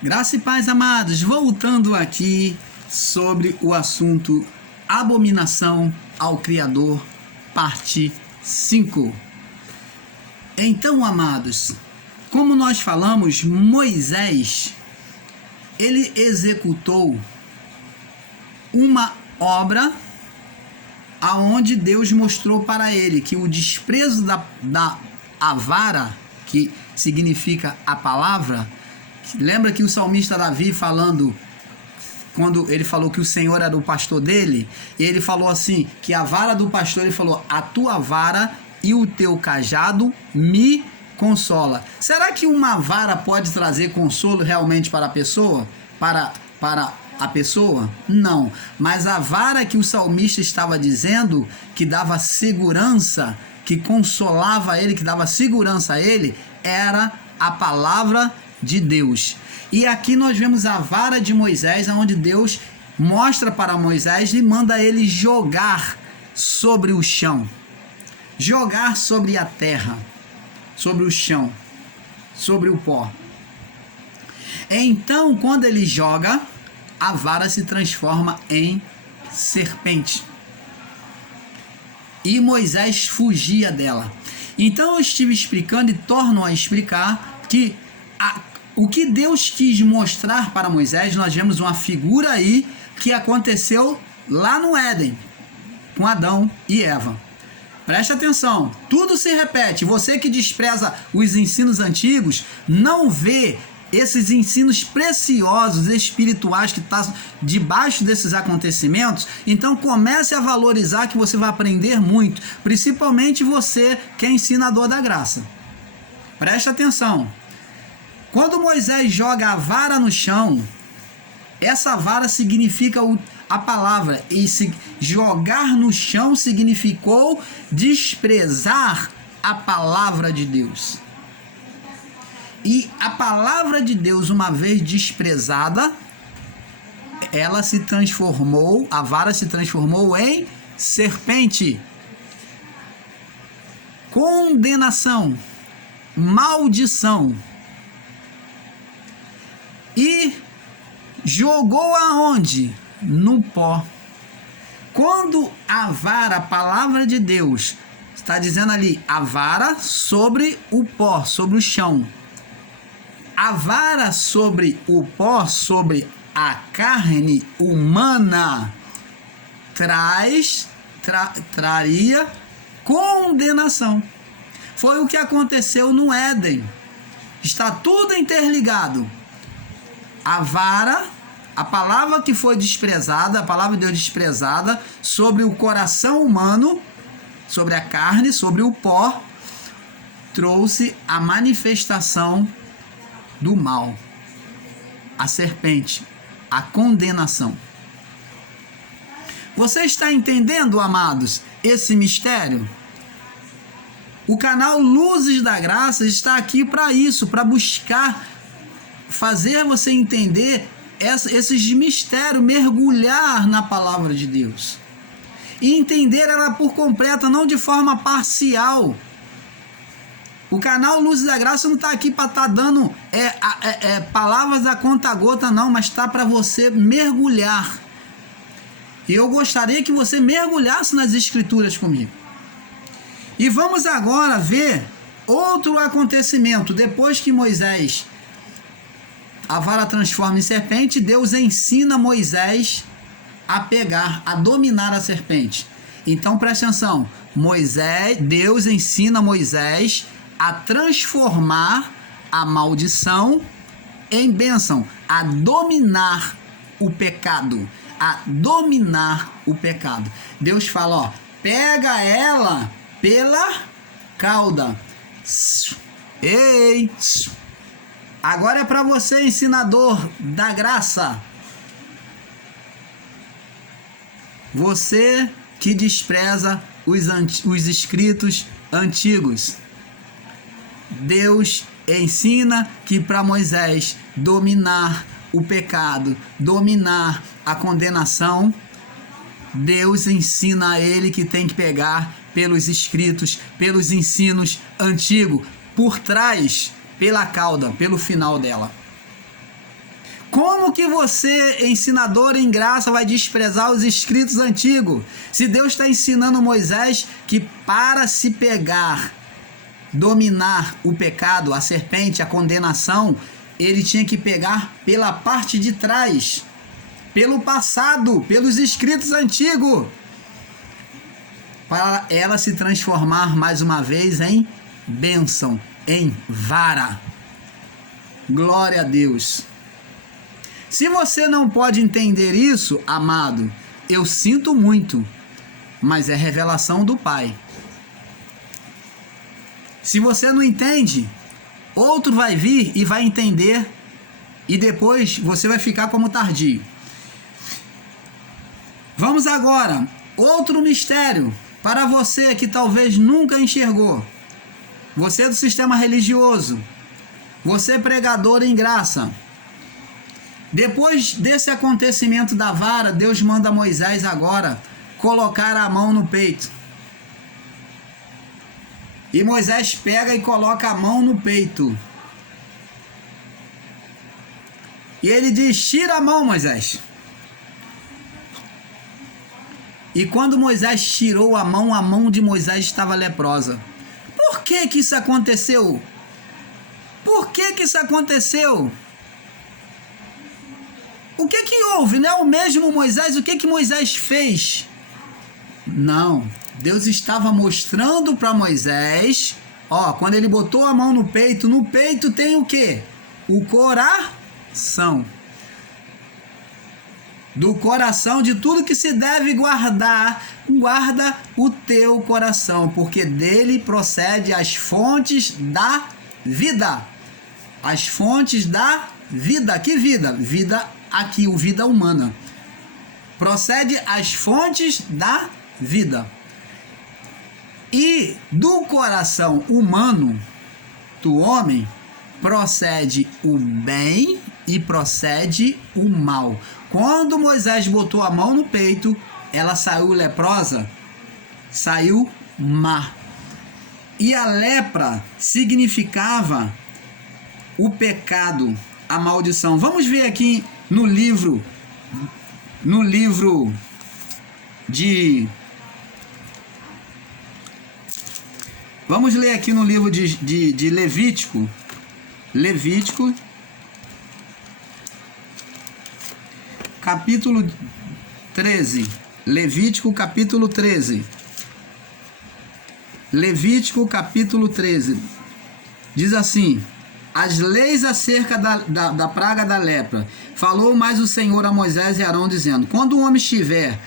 Graça e paz, amados, voltando aqui sobre o assunto abominação ao Criador, parte 5. Então, amados, como nós falamos, Moisés, ele executou uma obra aonde Deus mostrou para ele que o desprezo da vara, que significa a palavra. Lembra que o salmista Davi falando, quando ele falou que o Senhor era o pastor dele, ele falou assim, que a vara do pastor, ele falou, a tua vara e o teu cajado me consola. Será que uma vara pode trazer consolo realmente para a pessoa? Para a pessoa? Não. Mas a vara que o salmista estava dizendo, que dava segurança, que consolava ele, que dava segurança a ele, era a palavra de Deus. E aqui nós vemos a vara de Moisés, onde Deus mostra para Moisés e manda ele jogar sobre o chão, jogar sobre a terra, sobre o chão, sobre o pó. Então, quando ele joga, a vara se transforma em serpente. E Moisés fugia dela. Então eu estive explicando e torno a explicar que o que Deus quis mostrar para Moisés, nós vemos uma figura aí que aconteceu lá no Éden, com Adão e Eva. Preste atenção, tudo se repete. Você que despreza os ensinos antigos, não vê esses ensinos preciosos, espirituais que estão debaixo desses acontecimentos, então comece a valorizar, que você vai aprender muito, principalmente você que é ensinador da graça. Preste atenção. Quando Moisés joga a vara no chão, essa vara significa a palavra, e jogar no chão significou desprezar a palavra de Deus. E a palavra de Deus, uma vez desprezada, ela se transformou, a vara se transformou em serpente. Condenação, maldição. E jogou aonde? No pó. Quando a vara, a palavra de Deus, está dizendo ali, a vara sobre o pó, sobre o chão. A vara sobre o pó, sobre a carne humana, traria condenação. Foi o que aconteceu no Éden. Está tudo interligado. A vara, a palavra que foi desprezada, a palavra de Deus desprezada, sobre o coração humano, sobre a carne, sobre o pó, trouxe a manifestação do mal, a serpente, a condenação. Você está entendendo, amados, esse mistério? O canal Luzes da Graça está aqui para isso, para buscar fazer você entender esses mistérios, mergulhar na palavra de Deus e entender ela por completa, não de forma parcial. O canal Luzes da Graça não está aqui para estar dando palavras a conta-gota, não, mas está para você mergulhar. E eu gostaria que você mergulhasse nas Escrituras comigo. E vamos agora ver outro acontecimento. Depois que Moisés, a vara transforma em serpente, Deus ensina Moisés a pegar, a dominar a serpente. Então preste atenção, Deus ensina Moisés a transformar a maldição em bênção, a dominar o pecado, a dominar o pecado. Deus fala, ó, pega ela pela cauda. Ei! Agora é para você, ensinador da graça. Você que despreza os escritos antigos. Deus ensina que para Moisés dominar o pecado, dominar a condenação, Deus ensina a ele que tem que pegar pelos escritos, pelos ensinos antigos, por trás, pela cauda, pelo final dela. Como que você, ensinador em graça, vai desprezar os escritos antigos? Se Deus está ensinando Moisés que para se pegar, dominar o pecado, a serpente, a condenação, ele tinha que pegar pela parte de trás, pelo passado, pelos escritos antigos, para ela se transformar mais uma vez em bênção, em vara. Glória a Deus. Se você não pode entender isso, amado, eu sinto muito, mas é revelação do Pai. Se você não entende, outro vai vir e vai entender, e depois você vai ficar como tardio. Vamos agora, outro mistério para você que talvez nunca enxergou. Você do sistema religioso, você pregador em graça. Depois desse acontecimento da vara, Deus manda Moisés agora colocar a mão no peito. E Moisés pega e coloca a mão no peito. E ele diz: tira a mão, Moisés. E quando Moisés tirou a mão de Moisés estava leprosa. Por que que isso aconteceu? Por que que isso aconteceu? O que que houve, né? O mesmo Moisés, o que que Moisés fez? Não, Deus estava mostrando para Moisés, ó, quando ele botou a mão no peito tem o quê? O coração. Do coração, de tudo que se deve guardar, guarda o teu coração, porque dele procede as fontes da vida. As fontes da vida. Que vida? Vida aqui, o vida humana. Procede as fontes da vida. E do coração humano, do homem, procede o bem e procede o mal. Quando Moisés botou a mão no peito, ela saiu leprosa, saiu má. E a lepra significava o pecado, a maldição. Vamos ver aqui no livro de... Vamos ler aqui no livro de Levítico. Levítico, capítulo 13. Levítico, capítulo 13. Levítico, capítulo 13. Diz assim: as leis acerca da praga da lepra. Falou mais o Senhor a Moisés e Arão, dizendo: quando um homem estiver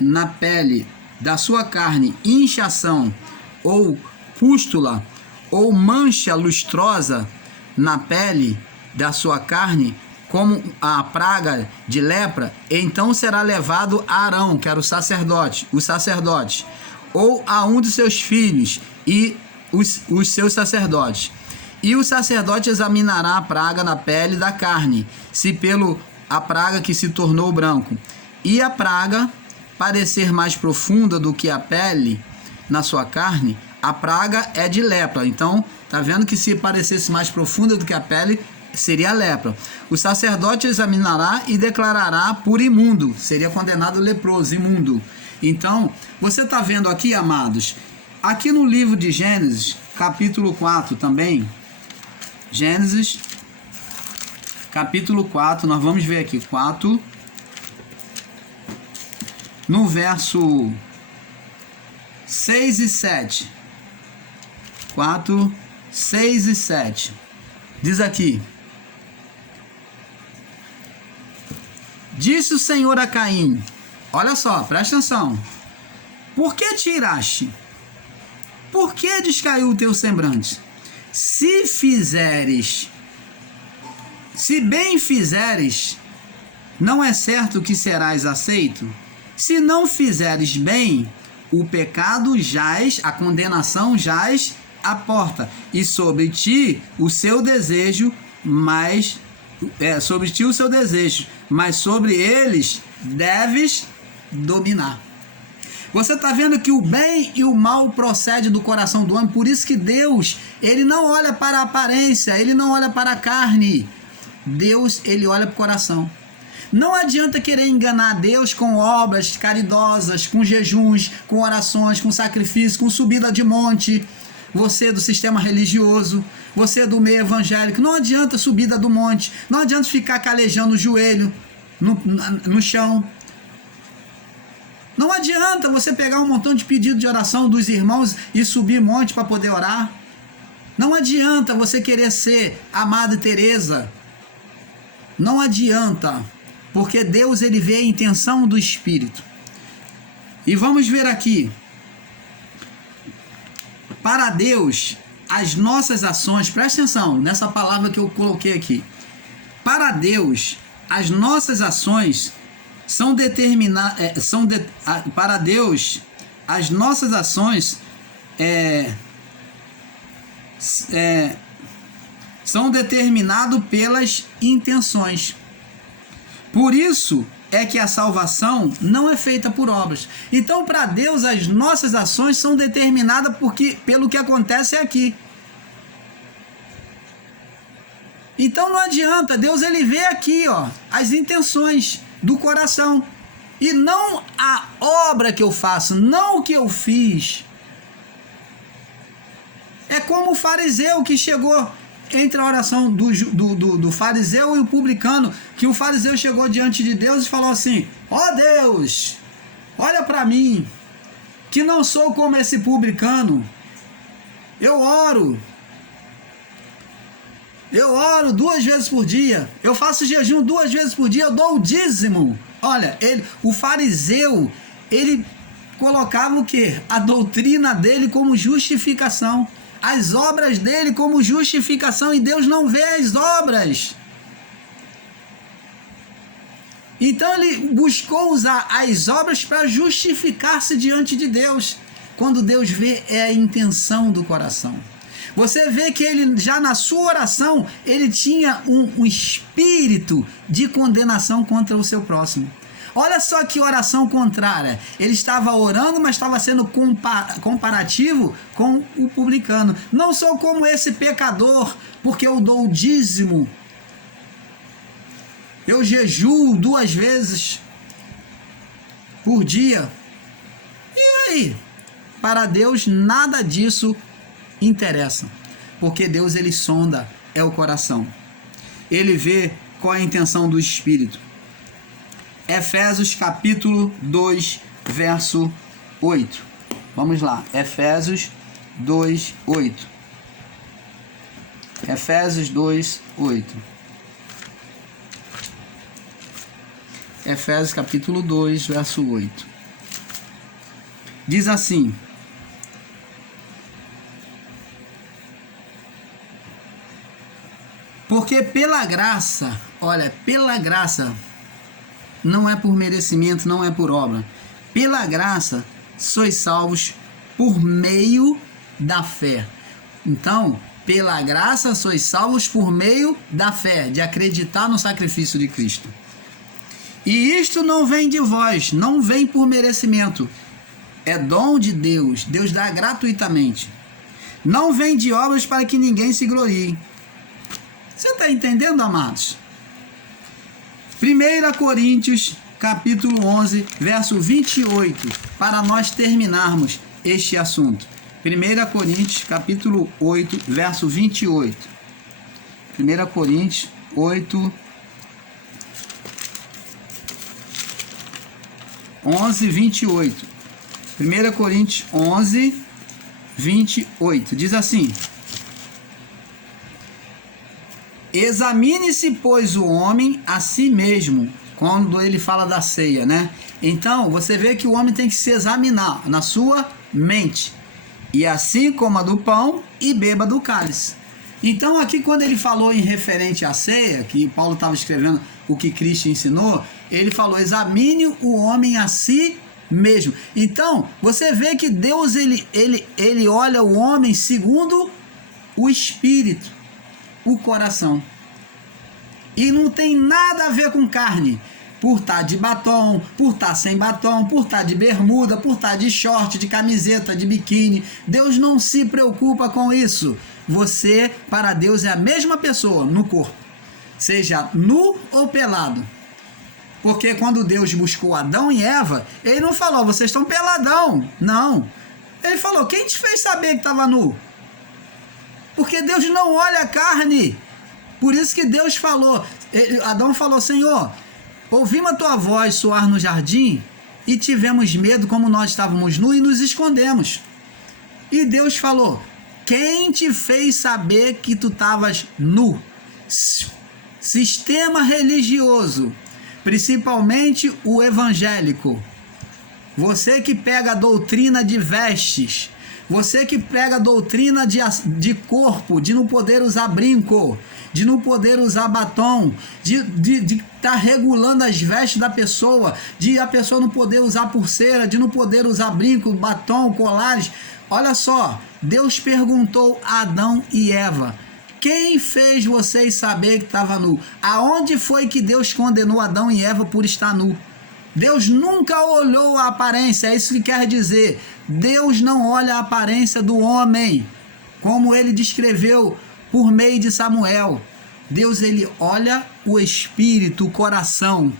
na pele da sua carne inchação, ou pústula, ou mancha lustrosa na pele da sua carne, como a praga de lepra, então será levado a Arão, que era o sacerdote, ou a um de seus filhos e os seus sacerdotes. E o sacerdote examinará a praga na pele da carne, se pelo a praga que se tornou branco, e a praga parecer mais profunda do que a pele na sua carne, a praga é de lepra. Então, tá vendo que se parecesse mais profunda do que a pele, seria a lepra. O sacerdote examinará e declarará por imundo, seria condenado leproso, imundo. Então, você tá vendo aqui, amados, aqui no livro de Gênesis, capítulo 4 também, Gênesis, capítulo 4, nós vamos ver aqui, 4, no verso 6 e 7. 4, 6 e 7. Diz aqui: disse o Senhor a Caim, olha só, presta atenção: por que tiraste? Por que descaiu o teu semblante? Se bem fizeres, não é certo que serás aceito? Se não fizeres bem, o pecado jaz, a condenação jaz à porta, e sobre ti o seu desejo, mas sobre eles deves dominar. Você está vendo que o bem e o mal procede do coração do homem. Por isso que Deus, ele não olha para a aparência, ele não olha para a carne. Deus, ele olha para o coração. Não adianta querer enganar Deus com obras caridosas, com jejuns, com orações, com sacrifício, com subida de monte. Você do sistema religioso, você do meio evangélico, não adianta subida do monte, não adianta ficar calejando o joelho no chão. Não adianta você pegar um montão de pedido de oração dos irmãos e subir monte para poder orar. Não adianta você querer ser a Madre Teresa. Não adianta, porque Deus, ele vê a intenção do Espírito. E vamos ver aqui. Para Deus, as nossas ações, presta atenção nessa palavra que eu coloquei aqui. Para Deus, as nossas ações são determinadas, para Deus, as nossas ações são determinadas pelas intenções. Por isso é que a salvação não é feita por obras. Então, para Deus, as nossas ações são determinadas pelo que acontece aqui. Então não adianta, Deus, ele vê aqui, ó, as intenções do coração, e não a obra que eu faço, não o que eu fiz. É como o fariseu que chegou entre a oração do fariseu e o publicano, que o fariseu chegou diante de Deus e falou assim: ó Deus, olha para mim, que não sou como esse publicano, eu oro 2 vezes por dia, eu faço jejum 2 vezes por dia, eu dou o dízimo. Olha, o fariseu, ele colocava o quê? A doutrina dele como justificação, as obras dele como justificação, e Deus não vê as obras. Então ele buscou usar as obras para justificar-se diante de Deus. Quando Deus vê, é a intenção do coração. Você vê que ele, já na sua oração, ele tinha um espírito de condenação contra o seu próximo. Olha só que oração contrária. Ele estava orando, mas estava sendo comparativo com o publicano. Não sou como esse pecador, porque eu dou o dízimo. Eu jejuo 2 vezes por dia. E aí? Para Deus, nada disso interessa, porque Deus, ele sonda o coração, ele vê qual é a intenção do Espírito. Efésios capítulo 2, verso 8. Vamos lá, Efésios 2, 8. Efésios 2, 8. Efésios capítulo 2, verso 8. Diz assim: porque pela graça, olha, pela graça, não é por merecimento, não é por obra. Pela graça, sois salvos por meio da fé. Então, pela graça, sois salvos por meio da fé, de acreditar no sacrifício de Cristo. E isto não vem de vós, não vem por merecimento. É dom de Deus, Deus dá gratuitamente. Não vem de obras para que ninguém se glorie. Você está entendendo, amados? 1 Coríntios, capítulo 11, verso 28, para nós terminarmos este assunto. 1 Coríntios, capítulo 8, verso 28. 1 Coríntios 8, 11, 28. 1 Coríntios 11, 28. Diz assim: examine-se, pois, o homem a si mesmo, quando ele fala da ceia, né? Então, você vê que o homem tem que se examinar na sua mente, e assim coma do pão e beba do cálice. Então, aqui, quando ele falou em referente à ceia, que Paulo estava escrevendo o que Cristo ensinou, ele falou: examine o homem a si mesmo. Então, você vê que Deus, ele olha o homem segundo o Espírito, o coração, e não tem nada a ver com carne, por estar de batom, por estar sem batom, por estar de bermuda, por estar de short, de camiseta, de biquíni. Deus não se preocupa com isso. Você, para Deus, é a mesma pessoa no corpo. seja nu ou pelado. Porque quando Deus buscou Adão e Eva, ele não falou, vocês estão peladão. Não. Ele falou, quem te fez saber que estava nu? Porque Deus não olha a carne. Por isso que Deus falou, Adão falou, Senhor, ouvimos a tua voz soar no jardim e tivemos medo como nós estávamos nus e nos escondemos. E Deus falou, quem te fez saber que tu estavas nu? Sistema religioso, principalmente o evangélico. Você que pega a doutrina de vestes, você que pega a doutrina de corpo, de não poder usar brinco, de não poder usar batom, de estar regulando as vestes da pessoa, de a pessoa não poder usar pulseira, de não poder usar brinco, batom, colares. Olha só, Deus perguntou a Adão e Eva, quem fez vocês saber que estava nu? Aonde foi que Deus condenou Adão e Eva por estar nu? Deus nunca olhou a aparência, é isso que quer dizer. Deus não olha a aparência do homem, como ele descreveu por meio de Samuel. Deus, ele olha o espírito, o coração.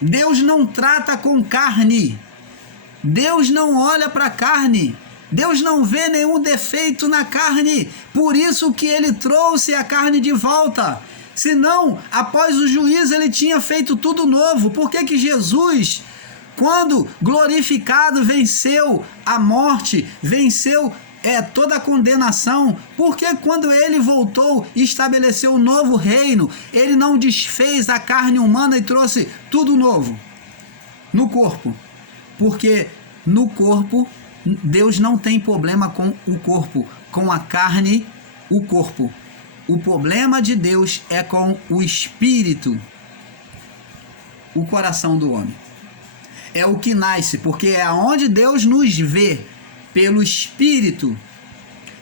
Deus não trata com carne. Deus não olha para a carne. Deus não vê nenhum defeito na carne. Por isso que ele trouxe a carne de volta. Senão, após o juízo, ele tinha feito tudo novo. Por que que Jesus, quando glorificado, venceu a morte, venceu toda a condenação? Porque quando ele voltou e estabeleceu um novo reino, ele não desfez a carne humana e trouxe tudo novo no corpo? Porque no corpo, Deus não tem problema com o corpo, com a carne, o corpo. O problema de Deus é com o espírito, o coração do homem. É o que nasce, porque é onde Deus nos vê, pelo espírito.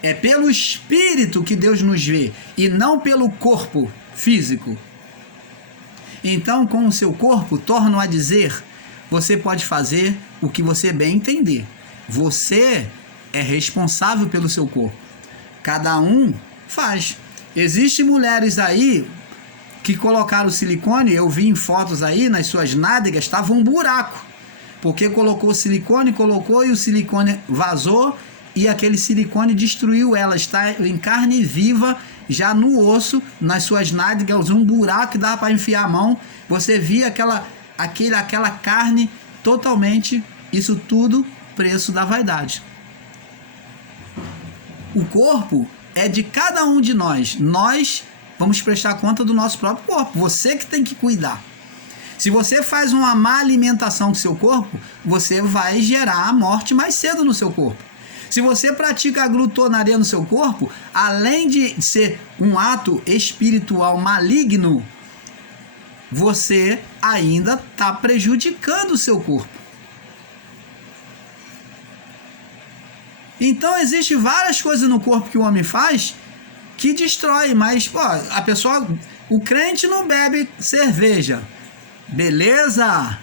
É pelo espírito que Deus nos vê, e não pelo corpo físico. Então, com o seu corpo, torno a dizer, você pode fazer o que você bem entender. Você é responsável pelo seu corpo. Cada um faz. Existem mulheres aí que colocaram silicone, eu vi em fotos aí, nas suas nádegas, estava um buraco. Porque colocou silicone, e o silicone vazou e aquele silicone destruiu ela. Está em carne viva, já no osso, nas suas nádegas, um buraco que dava para enfiar a mão. Você via aquela carne totalmente, isso tudo preço da vaidade. O corpo é de cada um de nós. Nós vamos prestar conta do nosso próprio corpo. Você que tem que cuidar. Se você faz uma má alimentação com seu corpo, você vai gerar a morte mais cedo no seu corpo. Se você pratica a glutonaria no seu corpo, além de ser um ato espiritual maligno, você ainda está prejudicando o seu corpo. Então existem várias coisas no corpo que o homem faz que destrói, mas a pessoa, o crente não bebe cerveja, beleza?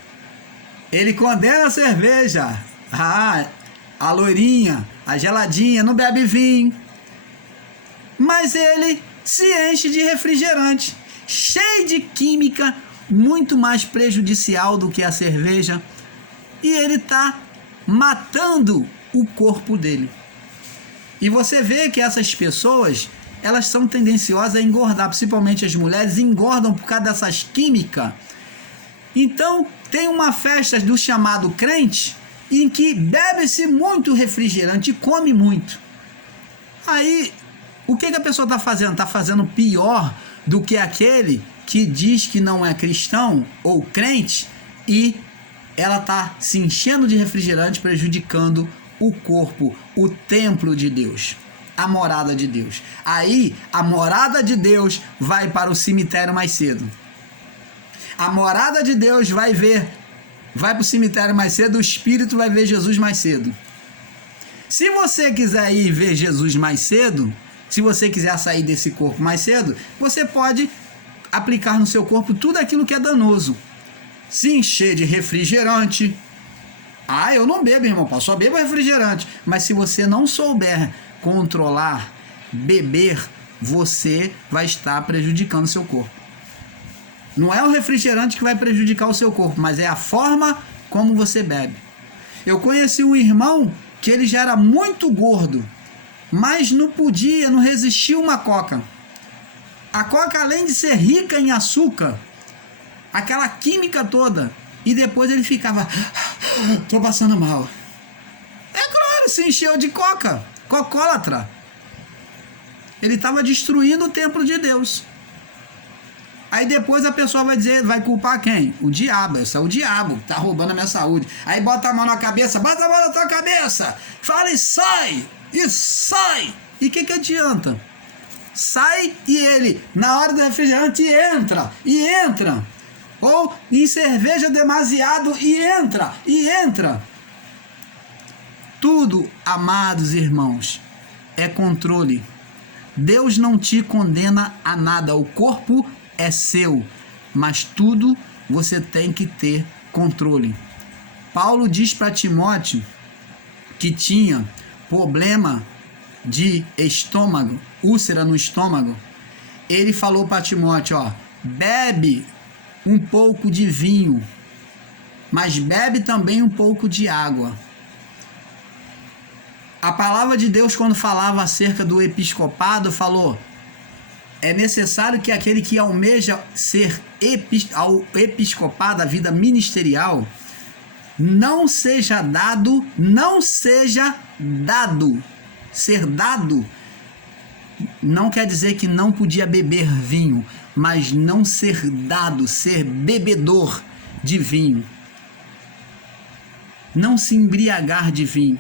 Ele condena a cerveja, a loirinha, a geladinha, não bebe vinho, mas ele se enche de refrigerante, cheio de química, muito mais prejudicial do que a cerveja, e ele está matando o corpo dele. E você vê que essas pessoas, elas são tendenciosas a engordar, principalmente as mulheres engordam por causa dessas químicas. Então tem uma festa do chamado crente em que bebe-se muito refrigerante e come muito. Aí o que a pessoa está fazendo? Está fazendo pior do que aquele que diz que não é cristão ou crente e ela está se enchendo de refrigerante, prejudicando o corpo, o templo de Deus, a morada de Deus. Aí a morada de Deus vai para o cemitério mais cedo. A morada de Deus vai para o cemitério mais cedo, o espírito vai ver Jesus mais cedo. Se você quiser ir ver Jesus mais cedo, se você quiser sair desse corpo mais cedo, você pode aplicar no seu corpo tudo aquilo que é danoso. Se encher de refrigerante. Eu não bebo, irmão, só bebo refrigerante. Mas se você não souber controlar, beber você vai estar prejudicando o seu corpo. Não é o refrigerante que vai prejudicar o seu corpo, mas é a forma como você bebe. Eu conheci um irmão que ele já era muito gordo, mas não resistia uma coca. A coca, além de ser rica em açúcar, aquela química toda, e depois ele ficava, tô passando mal. É claro, se encheu de coca, cocólatra. Ele estava destruindo o templo de Deus. Aí depois a pessoa vai culpar quem? O diabo. Esse é o diabo, tá roubando a minha saúde. Aí bota a mão na cabeça, bota a mão na tua cabeça, fala e sai, e sai. E o que adianta? Sai e ele, na hora do refrigerante, entra. Ou em cerveja demasiado e entra. Tudo, amados irmãos, é controle. Deus não te condena a nada, o corpo é seu, mas tudo você tem que ter controle. Paulo diz para Timóteo que tinha problema de estômago, úlcera no estômago. Ele falou para Timóteo, bebe um pouco de vinho, mas bebe também um pouco de água. A palavra de Deus, quando falava acerca do episcopado, falou: é necessário que aquele que almeja ser episcopado, a vida ministerial, não seja dado. Ser dado não quer dizer que não podia beber vinho, mas não ser dado, ser bebedor de vinho. Não se embriagar de vinho.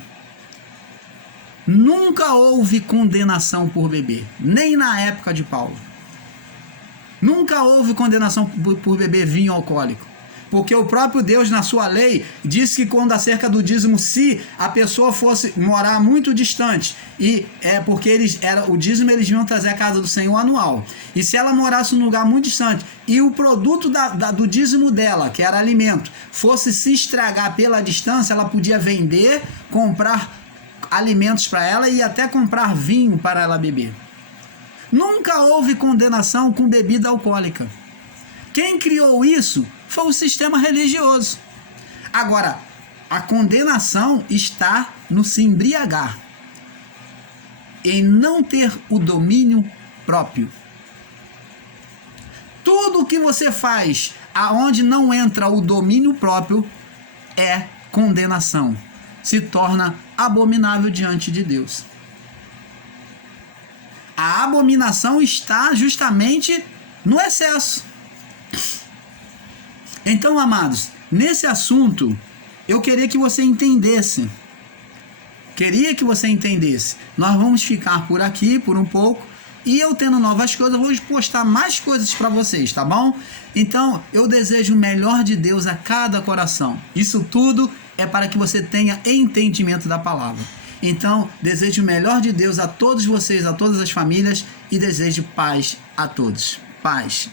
Nunca houve condenação por beber, nem na época de Paulo. Nunca houve condenação por beber vinho alcoólico. Porque o próprio Deus, na sua lei, disse que quando acerca do dízimo, se a pessoa fosse morar muito distante, porque o dízimo eles iam trazer a casa do Senhor anual, e se ela morasse num lugar muito distante, e o produto do dízimo dela, que era alimento, fosse se estragar pela distância, ela podia vender, comprar alimentos para ela e até comprar vinho para ela beber. Nunca houve condenação com bebida alcoólica. Quem criou isso foi o sistema religioso. Agora, a condenação está no se embriagar, em não ter o domínio próprio. Tudo que você faz aonde não entra o domínio próprio é condenação. Se torna abominável diante de Deus. A abominação está justamente no excesso. Então, amados, nesse assunto, eu queria que você entendesse. Nós vamos ficar por aqui por um pouco. E eu tendo novas coisas, eu vou postar mais coisas para vocês, tá bom? Então, eu desejo o melhor de Deus a cada coração. Isso tudo é para que você tenha entendimento da palavra. Então, desejo o melhor de Deus a todos vocês, a todas as famílias, e desejo paz a todos. Paz.